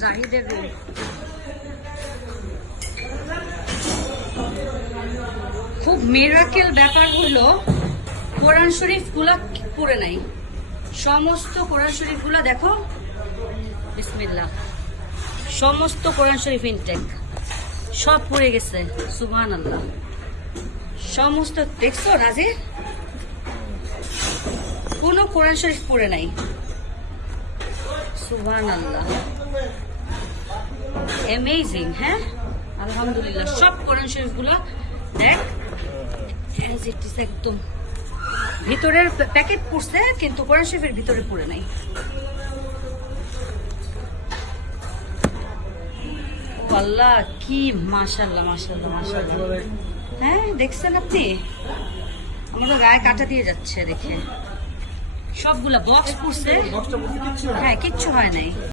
জাহিদের room. খুব miracle ব্যাপার হলো কোরআন শরীফ গুলা পড়ে নাই, সমস্ত কোরআন শরীফ গুলা দেখো, বিসমিল্লাহ, সমস্ত কোরআন শরীফ ইনটেক, সব পড়ে গেছে। সুবহানাল্লাহ, সমস্ত দেখছো রাজির, কোনো কোরআন শরীফ পড়ে নাই। সুবহানাল্লাহ, অ্যামেজিং। হ্যাঁ আলহামদুলিল্লাহ, সব কোরআন শরীফ গুলা দেখ এজ ইট ইজ, একদম ভিতরের প্যাকেট পড়ছে কিন্তু কোরআন শরীফের ভিতরে পড়ে নাই। আল্লাহ কি মাশাআল্লাহ মাশাআল্লাহ মাশাআল্লাহ। হ্যাঁ দেখছেন আপনি, আমার তো গায়ে কাটা দিয়ে যাচ্ছে দেখে। সবগুলা বক্স পড়ছে, হ্যাঁ কিচ্ছু হয় নাই।